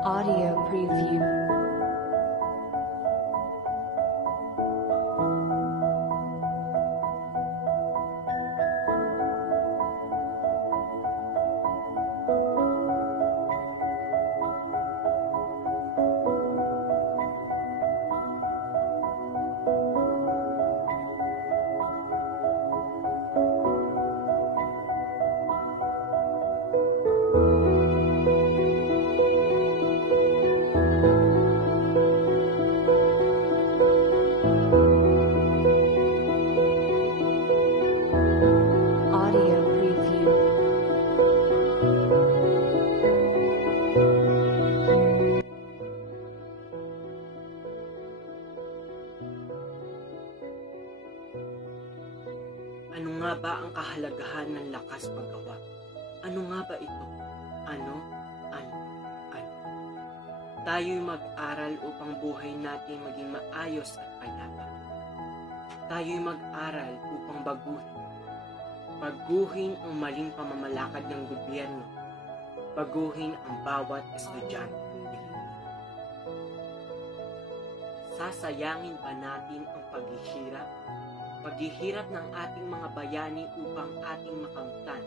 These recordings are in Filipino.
Audio preview. Audio preview. Ano nga ba ang kahalagahan ng lakas paggawa? Ano nga ba ito? Ano? Ano? Ano? Tayo'y mag-aral upang buhay natin maging maayos at payapa. Tayo'y mag-aral upang baguhin ang maling pamamalakad ng gobyerno, baguhin ang bawat estudyante. Sasayangin ba natin ang paghihirap ng ating mga bayani upang ating makamtan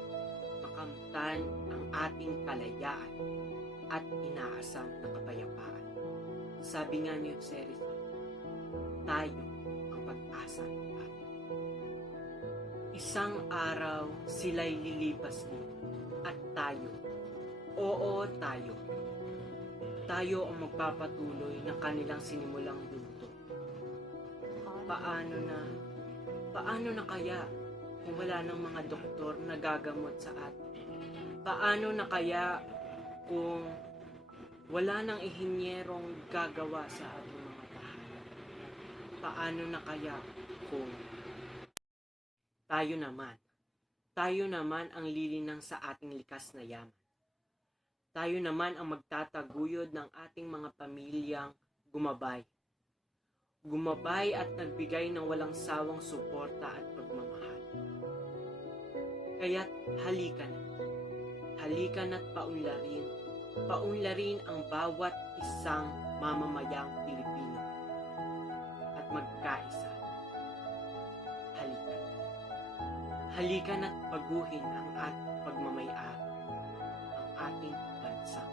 ang ating kalayaan at inaasam na kapayapaan? Sabi nga ni Jose Rizal, tayo ang pag-asa ng atin. Isang araw sila'y lilipas din at tayo, oo tayo ang magpapatuloy ng kanilang sinimulang yugto. Paano na kaya kung wala ng mga doktor na gagamot sa atin? Paano na kaya kung wala ng ihinyerong gagawa sa ating mga bahay? Paano na kaya kung tayo naman ang lilinang sa ating likas na yaman? Tayo naman ang magtataguyod ng ating mga pamilyang gumabay at nagbigay ng walang sawang suporta at pagmamahal. Kaya't halika na't paunlarin ang bawat isang mamamayang Pilipino at magkaisa. Halika na't baguhin ang ating pagmamayari, ang ating bansa.